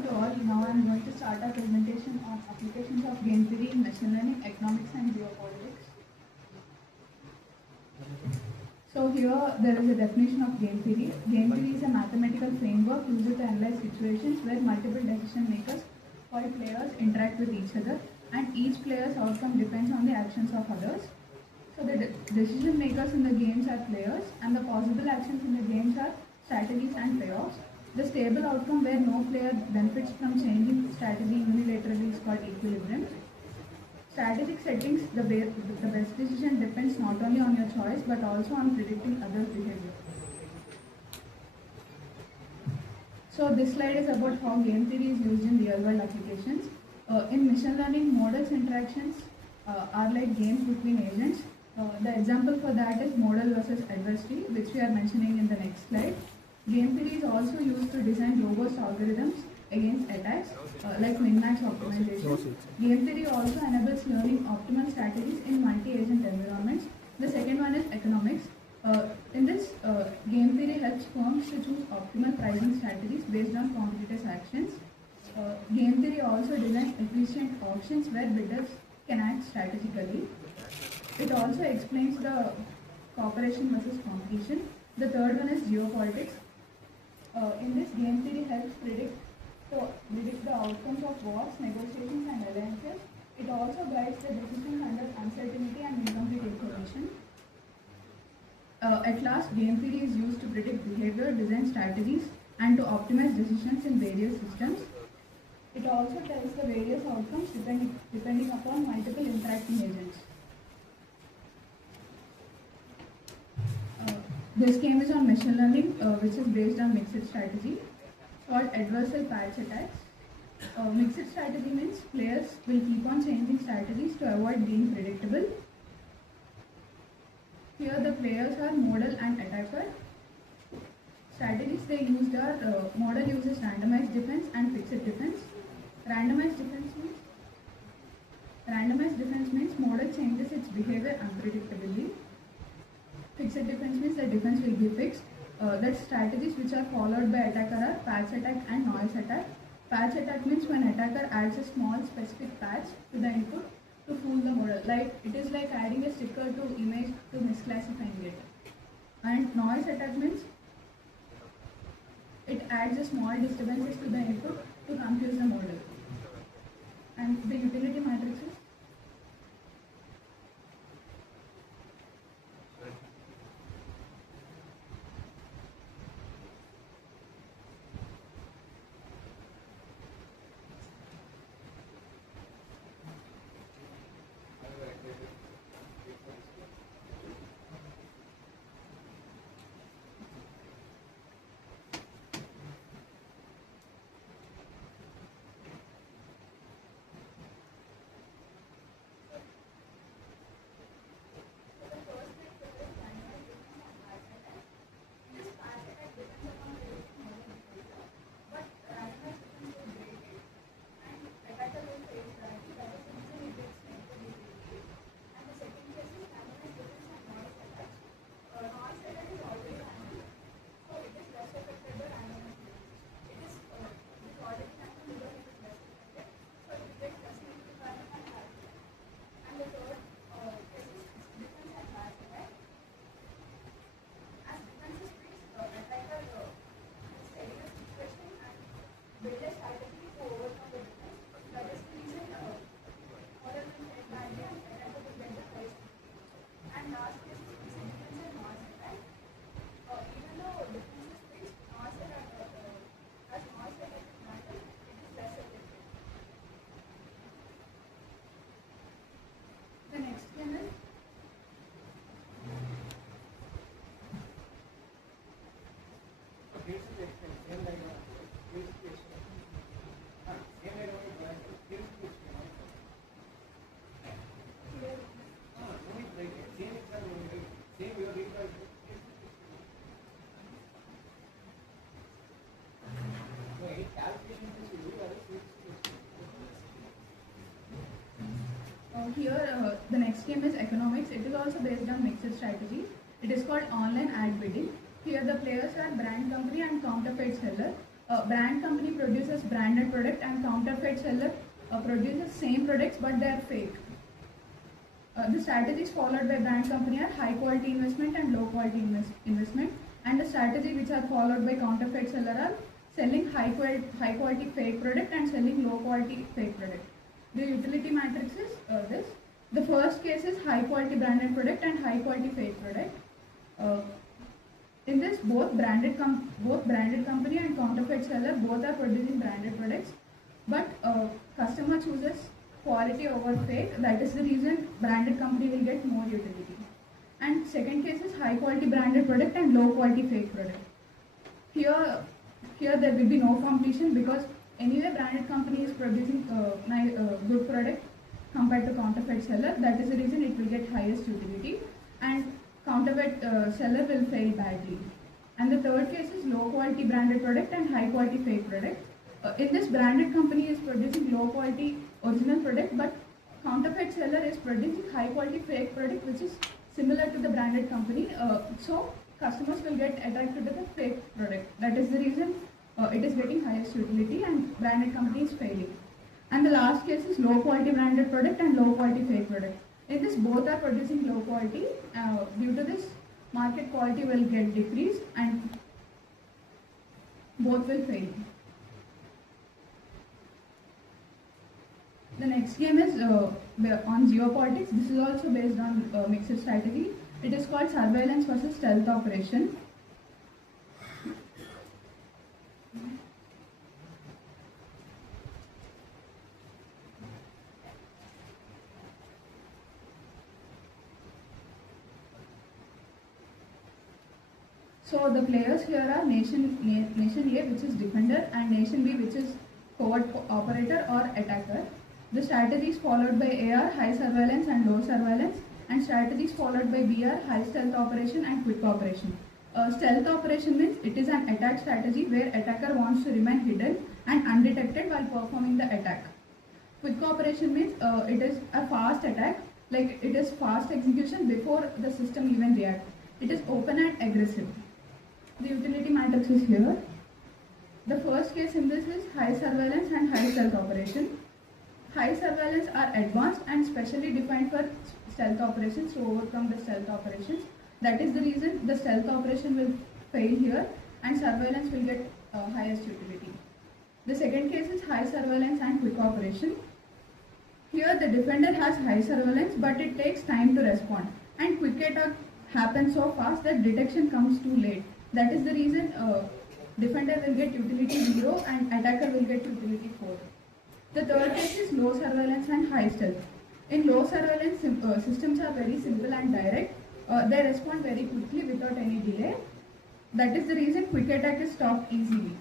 To all, now I'm going to start our presentation on applications of game theory in machine learning, economics and geopolitics. So here there is a definition of game theory. Game theory is a mathematical framework used to analyze situations where multiple decision makers called players interact with each other and each player's outcome depends on the actions of others. So the decision makers in the games are players and the possible actions in the games are strategies and payoffs. The stable outcome where no player benefits from changing strategy unilaterally is called equilibrium. Strategic settings, the best decision depends not only on your choice but also on predicting others' behavior. So this slide is about how game theory is used in real world applications. In machine learning, models interactions are like games between agents. The example for that is model versus adversary, which we are mentioning in the next slide. Game theory is also used to design robust algorithms against attacks like min-max optimization. Game theory also enables learning optimal strategies in multi-agent environments. The second one is economics. In this, game theory helps firms to choose optimal pricing strategies based on competitors' actions. Game theory also designs efficient auctions where bidders can act strategically. It also explains the cooperation versus competition. The third one is geopolitics. In this, game theory helps predict the outcomes of wars, negotiations, and alliances. It also guides the decisions under uncertainty and incomplete information. At last, game theory is used to predict behavior, design strategies, and to optimize decisions in various systems. It also tells the various outcomes depending upon multiple interacting agents. This game is on machine learning, which is based on mixed strategy, called adversarial patch attacks. Mixed strategy means players will keep on changing strategies to avoid being predictable. Here the players are model and attacker. Strategies they used are model uses randomized defense and fixed defense. Randomized defense means model changes its behavior unpredictably. Fixed defense means the defense will be fixed. That strategies which are followed by attacker are patch attack and noise attack. Patch attack means when attacker adds a small specific patch to the input to fool the model. Like it is like adding a sticker to image to misclassifying it. And noise attack means it adds a small disturbances to the input to confuse the model. And the utility matrices. Here, the next game is economics. It is also based on mixed strategy. It is called online ad bidding. Here, the players are brand company and counterfeit seller. Brand company produces branded product and counterfeit seller produces same products but they are fake. The strategies followed by brand company are high quality investment and low quality investment, and the strategy which are followed by counterfeit seller are selling high quality fake product and selling low quality fake product. The utility matrix is this. The first case is high quality branded product and high quality fake product. In this, both branded company and counterfeit seller both are producing branded products, but customer chooses quality over fake. That is the reason branded company will get more utility. And second case is high quality branded product and low quality fake product. Here there will be no competition because anyway branded company is producing good product compared to counterfeit seller. That is the reason it will get highest utility, and counterfeit seller will fail badly. And the third case is low quality branded product and high quality fake product. In this, branded company is producing low quality original product, but counterfeit seller is producing high quality fake product which is similar to the branded company. So customers will get attracted to the fake product. That is the reason it is getting highest utility and branded company is failing. And the last case is low quality branded product and low quality fake product. In this, both are producing low quality. Due to this, market quality will get decreased and both will fail. The next game is on geopolitics. This is also based on mixed strategy. It is called surveillance versus stealth operation. So the players here are nation A, which is defender, and nation B, which is covert operator or attacker. The strategies followed by A are high surveillance and low surveillance, and strategies followed by B are high stealth operation and quick operation. Stealth operation means it is an attack strategy where attacker wants to remain hidden and undetected while performing the attack. Quick operation means it is a fast attack, like it is fast execution before the system even reacts. It is open and aggressive. The utility matrix is here. The first case in this is high surveillance and high stealth operation. High surveillance are advanced and specially defined for stealth operations to overcome the stealth operations. That is the reason the stealth operation will fail here and surveillance will get highest utility. The second case is high surveillance and quick operation. Here the defender has high surveillance but it takes time to respond, and quick attack happens so fast that detection comes too late. That is the reason defender will get utility 0 and attacker will get utility 4. The third case is low surveillance and high stealth. In low surveillance, systems are very simple and direct. They respond very quickly without any delay. That is the reason quick attack is stopped easily.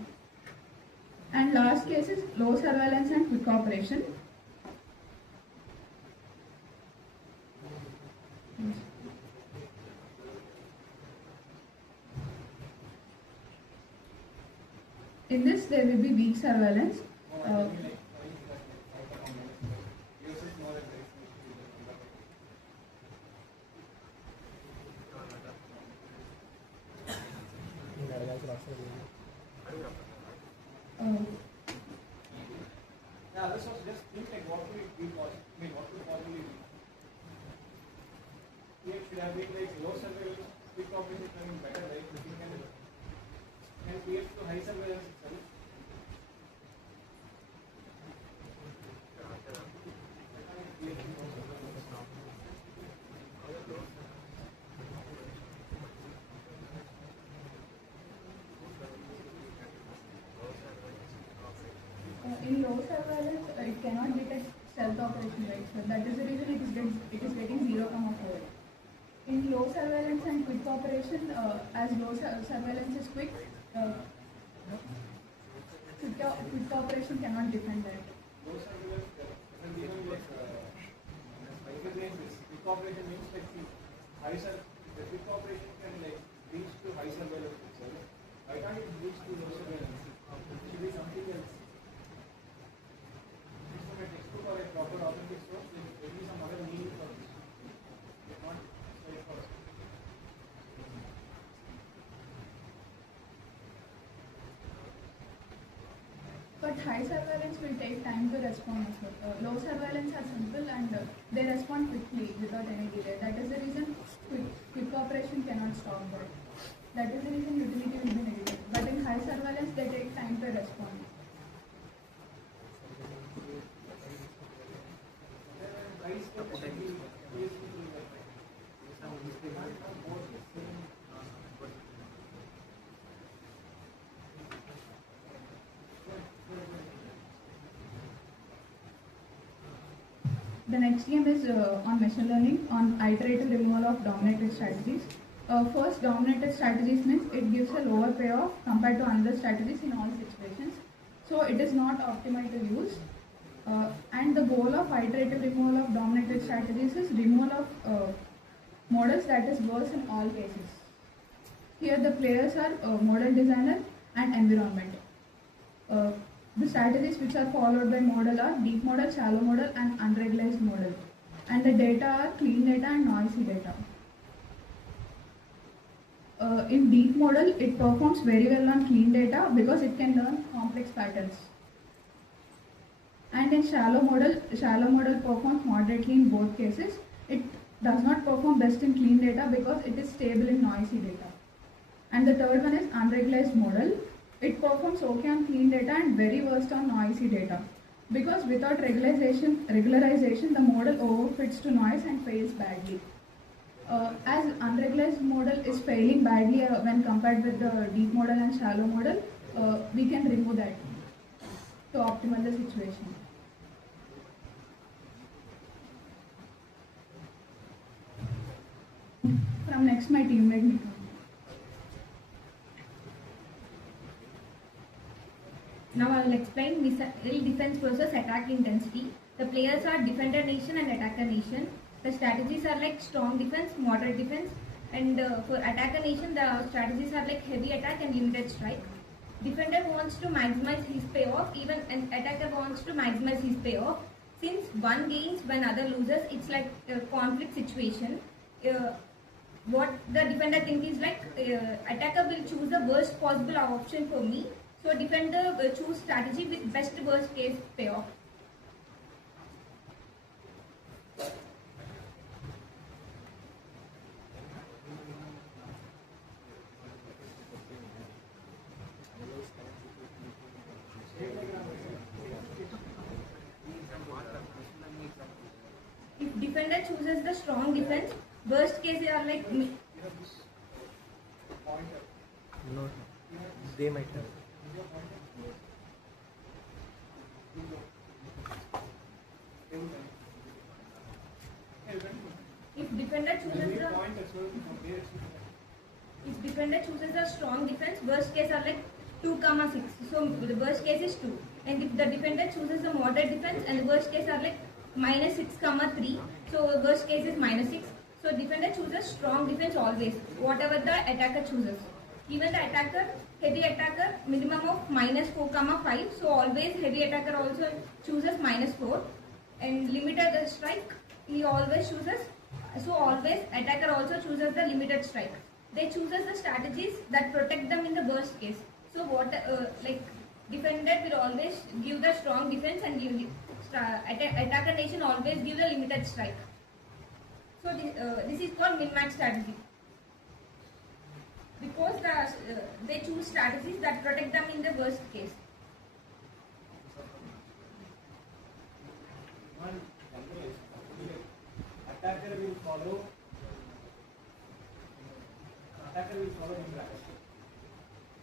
And last case is low surveillance and quick operation. In this, there will be weak surveillance. This was just think like what would it be possible? What would possibly be? It should have been like low surveillance, quick operation becoming better, right? And create to high surveillance itself. In low surveillance, it cannot detect stealth operation, right? So that is the reason it is getting 0,4. In low surveillance and quick operation, as low surveillance is quick operation cannot defend that. Low surveillance can be even like quick operation means like the quick operation can like reach to high surveillance itself. Why can't it reach to low surveillance? It should be something else. From a textbook or a proper authentic source, there will be some other meaning for this. It's not straightforward. high surveillance will take time to respond as well. Low surveillance are simple and they respond quickly without any delay. That is the reason quick operation cannot stop there. That is the reason utility will be negative. But in high surveillance, they take time to respond. The next game is on machine learning on iterative removal of dominated strategies. First, dominated strategies means it gives a lower payoff compared to another strategies in all situations. So it is not optimal to use. And the goal of iterative removal of dominated strategies is removal of models that is worse in all cases. Here the players are model designer and environment. The strategies which are followed by model are deep model, shallow model and unregularized model. And the data are clean data and noisy data. In deep model, it performs very well on clean data because it can learn complex patterns. And in shallow model performs moderately in both cases. It does not perform best in clean data because it is stable in noisy data. And the third one is unregularized model. It performs okay on clean data and very worst on noisy data. Because without regularization, the model overfits to noise and fails badly. As unregularized model is failing badly when compared with the deep model and shallow model, we can remove that to optimize the situation. From next, my teammate Nikhil. Now I will explain missile defense versus attack intensity. The players are defender nation and attacker nation. The strategies are like strong defense, moderate defense, and for attacker nation the strategies are like heavy attack and limited strike. Defender wants to maximize his payoff, even an attacker wants to maximize his payoff. Since one gains when other loses, it's like a conflict situation. What the defender thinks is like attacker will choose the worst possible option for me. So defender will choose strategy with best worst case payoff. If defender chooses the strong defense, worst case are like No, they might have. if defender chooses the strong defense, worst case are like 2, 6. So the worst case is 2. And if the defender chooses the moderate defense, and the worst case are like -6, 3. So worst case is -6. So defender chooses strong defense always, whatever the attacker chooses. Even the attacker, heavy attacker, minimum of -4, 5. So always heavy attacker also chooses -4. And limited strike, he always chooses. So always attacker also chooses the limited strike. They chooses the strategies that protect them in the worst case. So what like defender will always give the strong defense and give attacker nation always give the limited strike. So this is called min-max strategy. Because they choose strategies that protect them in the worst case. Attacker will follow min-max.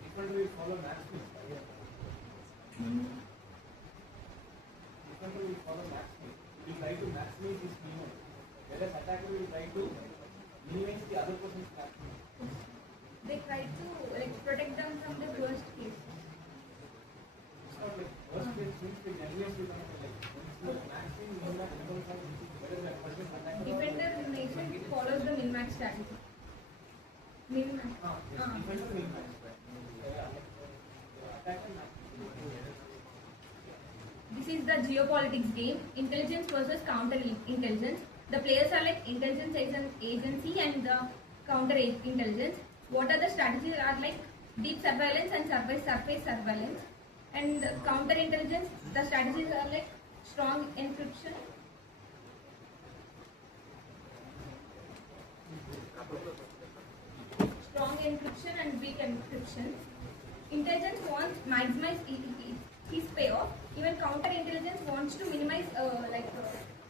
Defender will follow max min. Defender will follow max min. He will try to maximize his minimum. Whereas attacker will try to minimize the other person's max min. They try to like protect them from the worst case. It's not like worst case means the enemies will not like max min, min-max, whereas the person's attacker. Defender nation follows the min-max strategy. Min-max. Defender min-max. Attacker max. This is the geopolitics game, intelligence versus counter-intelligence. The players are like intelligence agency and the counter-intelligence. What are the strategies are like deep surveillance and surface surveillance. And counterintelligence, the strategies are like strong encryption, and weak encryption. Intelligence wants maximize his payoff. Even counterintelligence wants to minimize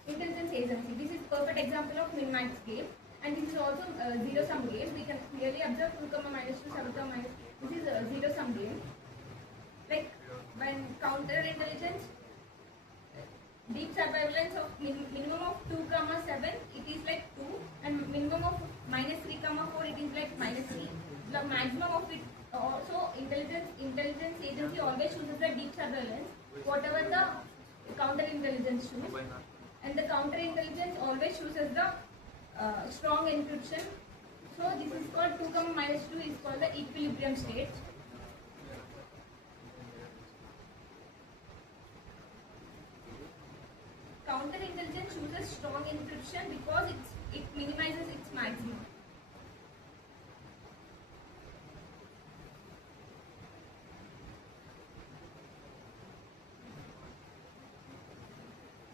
intelligence agency. This is perfect example of min-max game, and this is also zero-sum game. We can clearly observe 2 comma minus 2, 7 comma minus. This is a zero-sum game. Like when counterintelligence, deep surveillance of minimum of 2 comma 7, it is like 2, and minimum of minus 3 comma 4, it is like minus 3. The maximum of it, also intelligence agency always chooses the deep surveillance, whatever the counterintelligence choose, and the counterintelligence always chooses the strong encryption. So this is called 2 comma minus 2 is called the equilibrium state. Counterintelligence chooses strong encryption because it minimizes its maximum.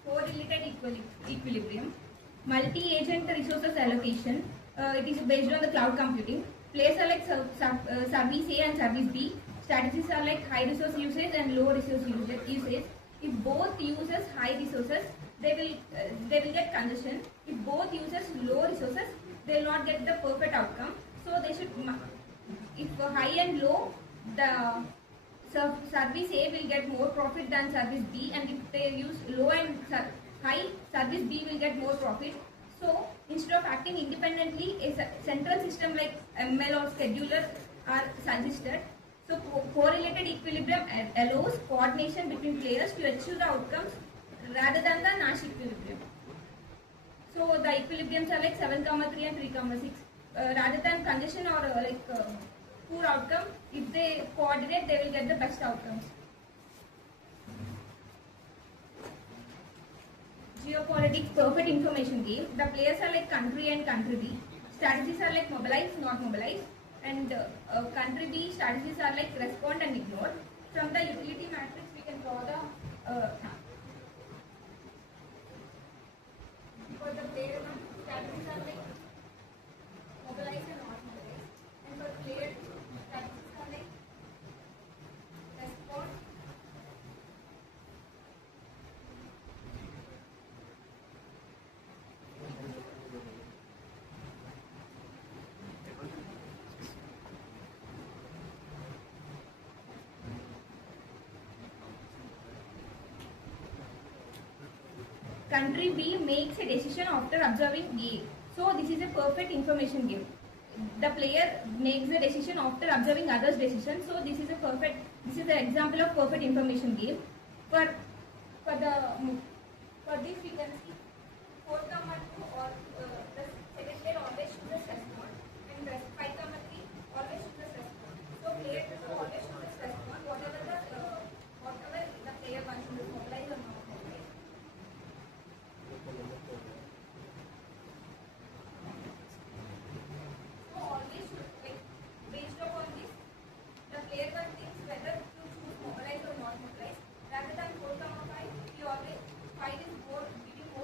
Correlated equilibrium. Multi-agent resources allocation. It is based on the cloud computing. Players are like service A and service B. Strategies are like high resource usage and low resource usage. If both uses high resources, they will get congestion. If both uses low resources, they will not get the perfect outcome. So they should, if high and low, the service A will get more profit than service B, and if they use low and high, service B will get more profit. So instead of acting independently, a central system like ML or scheduler are suggested. So correlated equilibrium allows coordination between players to achieve the outcomes rather than the Nash equilibrium. So the equilibriums are like 7, 3 and 3, 6. Rather than congestion or poor outcome, if they coordinate, they will get the best outcomes. Geopolitics, perfect information game. The players are like country and country B. Strategies are like mobilize, not mobilize. And country B strategies are like respond and ignore. From the utility matrix, we can draw the for the player one, strategies are like mobilize and not mobilize. And for player two, strategies are like respond. Country B makes a decision after observing A. So this is a perfect information game. The player makes a decision after observing others' decision. So this is an example of perfect information game. For this we can see 4, 2 or the second player always chooses respond, and 5, 3 always chooses respond. So player 2 always chooses respond, whatever the player wants to mobilize or not mobilize. So always based upon this, the player one thinks whether to choose mobilize or not mobilize. Rather than 4, 5, he always 5 is giving more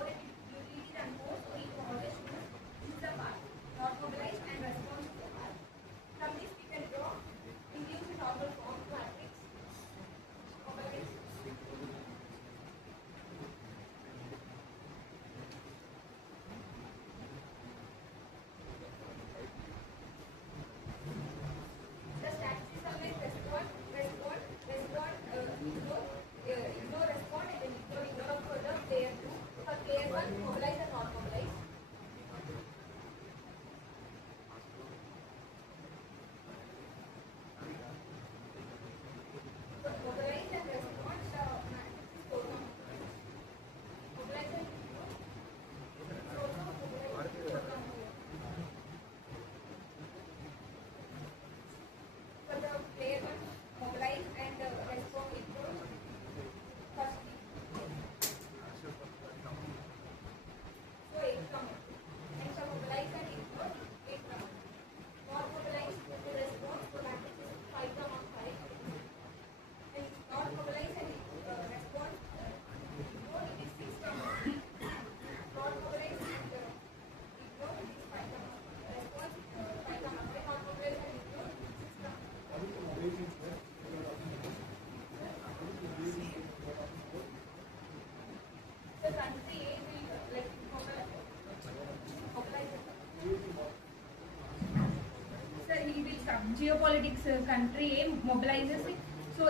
geopolitics country A mobilizes it. So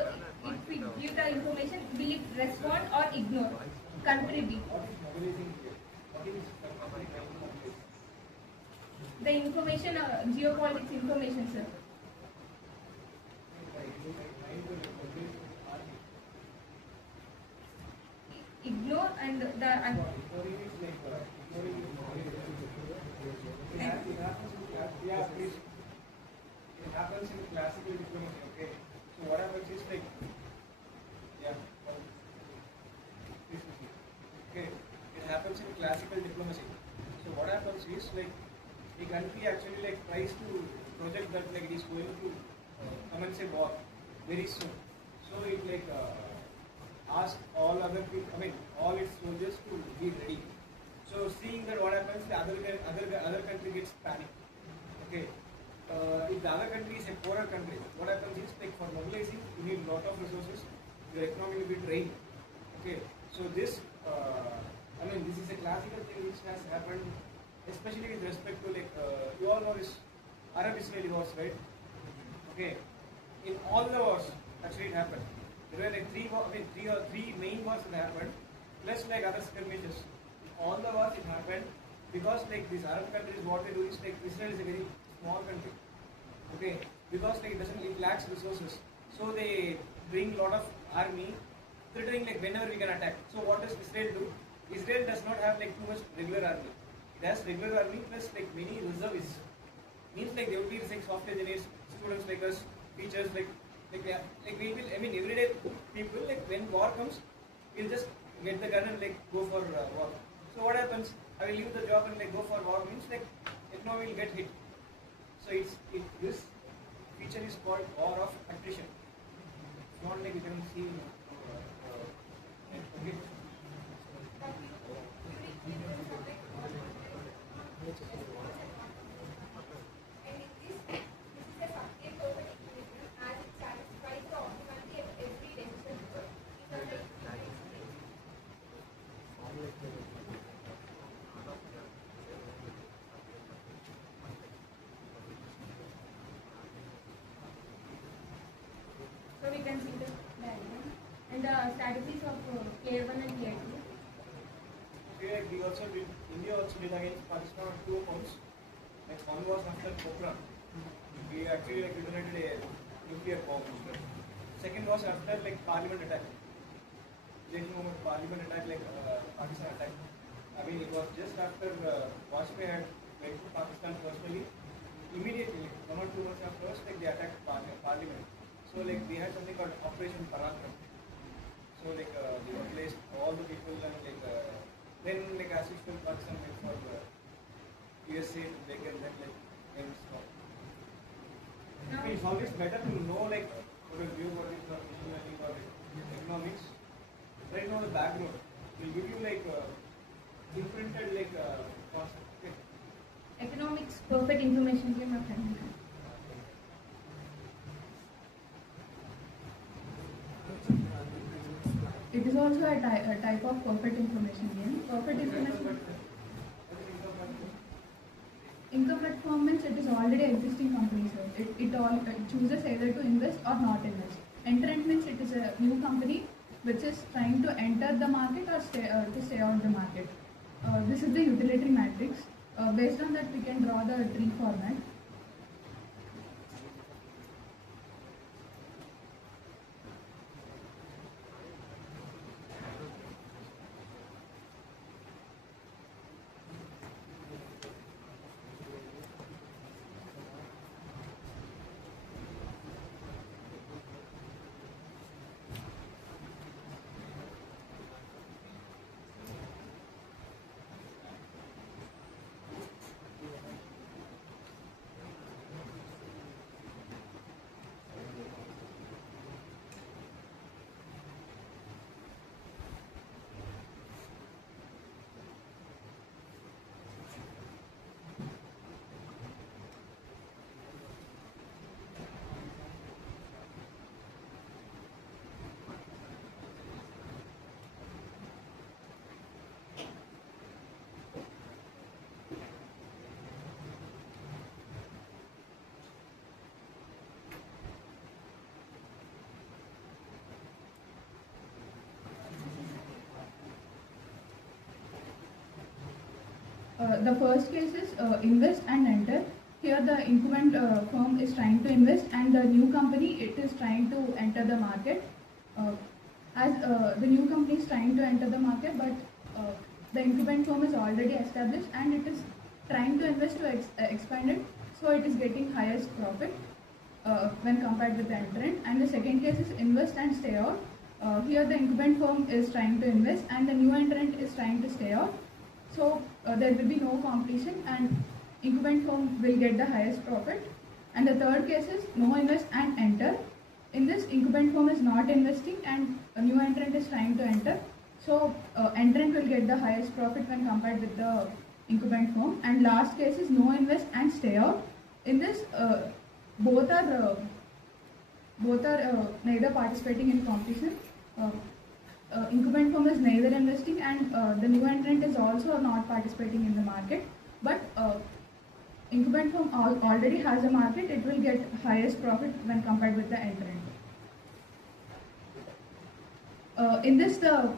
if we give the information, will it respond or ignore? Country B. What is mobilizing here? What is the company trying to mobilize? The information, geopolitics information, sir. Ignore and the Ignoring is like ignoring is yeah, please. It happens in classical diplomacy, okay? So what happens is like, yeah, please proceed. Okay, it happens in classical diplomacy. So what happens is like, the country actually like tries to project that like it is going to commence a war very soon. So it like ask all other people, I mean all its soldiers to be ready. So seeing that what happens, the other country gets panic. Okay. If the other country is a poorer country, what happens is like for mobilizing, you need a lot of resources. Your economy will be drained. Okay. So this, this is a classical thing which has happened, especially with respect to like you all know this Arab-Israeli wars, right? Okay. In all the wars, actually it happened. There were like three main wars that happened, plus like other skirmishes. In all the wars it happened because like these Arab countries, what they do is like Israel is a very small country. Okay, because like it lacks resources, so they bring lot of army, threatening like whenever we can attack. So what does Israel do? Israel does not have like too much regular army. It has regular army plus like many reservists. Means like there will be like software engineers, students like us, teachers like we will. I mean everyday people like when war comes, we'll just get the gun and like go for war. So what happens? I will leave the job and like go for war means like economy will get hit. So this feature is called war of attrition. It's not like you can see. Okay. so we can see the diagram and the strategies of Tier 1 and Tier 2. Okay, we also did, India also did against Pakistan on 2 accounts. Like one was after Pokhran. We actually like detonated a nuclear bomb. Second was after like parliament attack. Parliament attack like Pakistan attack. I mean it was just after Vajpayee had went to Pakistan personally. Immediately, like 1 or 2 months afterwards, like they attacked parliament. So like they had something called Operation Parakram. So like they replaced all the people and like then like as usual Pakistan went for USA to take and then like went stop. I mean, it's always better to know like what is geopolitics or machine learning or economics. Right now the background will give you like imprinted like concept. Okay. Economics perfect information game of time. It is also a type of perfect information game. Perfect information. Income platform means it is already existing company, sir. It chooses either to invest or not invest. Entrant means it is a new company which is trying to enter the market or to stay out the market. This is the utility matrix. Based on that, we can draw the tree format. The first case is invest and enter. Here the incumbent firm is trying to invest and the new company it is trying to enter the market. As the new company is trying to enter the market, but the incumbent firm is already established and it is trying to invest to expand it, so it is getting highest profit when compared with the entrant. And the second case is invest and stay out. Here the incumbent firm is trying to invest and the new entrant is trying to stay out. So there will be no competition and incumbent firm will get the highest profit. And the third case is no invest and enter. In this, incumbent firm is not investing and a new entrant is trying to enter. So entrant will get the highest profit when compared with the incumbent firm. And last case is no invest and stay out. In this, both are neither participating in competition. Incumbent firm is neither investing and the new entrant is also not participating in the market. But incumbent firm already has a market, it will get highest profit when compared with the entrant. In this, the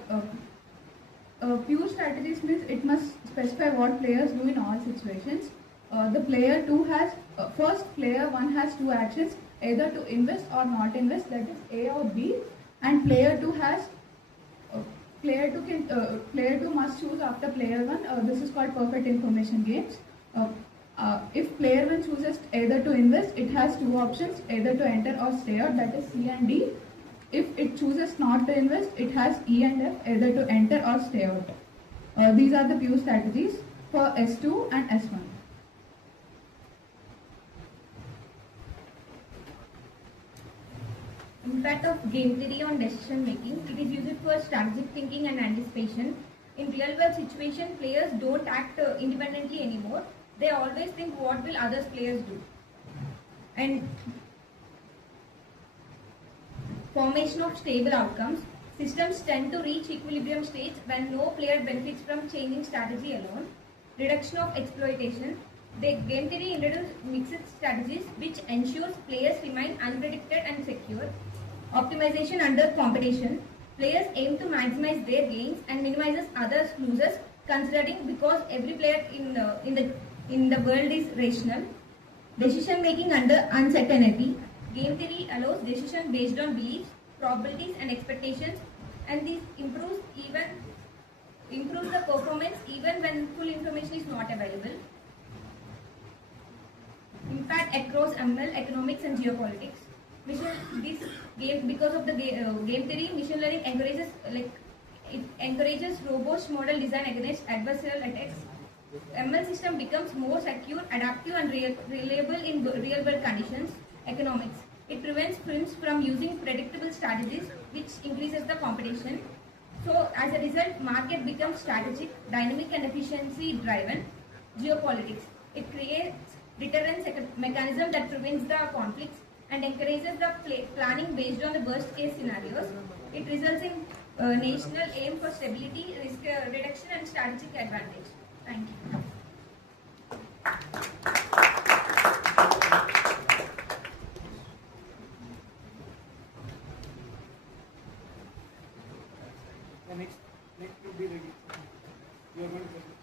pure strategies means it must specify what players do in all situations. The player 2 has, first player 1 has two actions, either to invest or not invest, that is A or B, and player 2 has, player 2 must choose after player 1. This is called perfect information games. If player 1 chooses either to invest, it has two options, either to enter or stay out, that is C and D. If it chooses not to invest, it has E and F, either to enter or stay out. These are the pure strategies for S2 and S1. Impact of game theory on decision making. It is used for strategic thinking and anticipation. In real world situation, players don't act independently anymore. They always think what will others players do. And formation of stable outcomes. Systems tend to reach equilibrium states when no player benefits from changing strategy alone. Reduction of exploitation. The game theory introduces mixed strategies which ensures players remain unpredicted and secure. Optimization under competition. Players aim to maximize their gains and minimizes others' losses, considering because every player in the world is rational. Decision making under uncertainty. Game theory allows decision based on beliefs, probabilities, and expectations, and this improves the performance even when full information is not available. Impact across ML, economics, and geopolitics. Because of the game theory, machine learning encourages robust model design against adversarial attacks. ML system becomes more secure, adaptive, and reliable in real world conditions. Economics. It prevents firms from using predictable strategies, which increases the competition. So, as a result, market becomes strategic, dynamic, and efficiency driven. Geopolitics. It creates deterrence mechanism that prevents the conflicts and encourages the planning based on the worst case scenarios. It results in national aim for stability, risk reduction, and strategic advantage. Thank you. The next will be ready. You are going to present.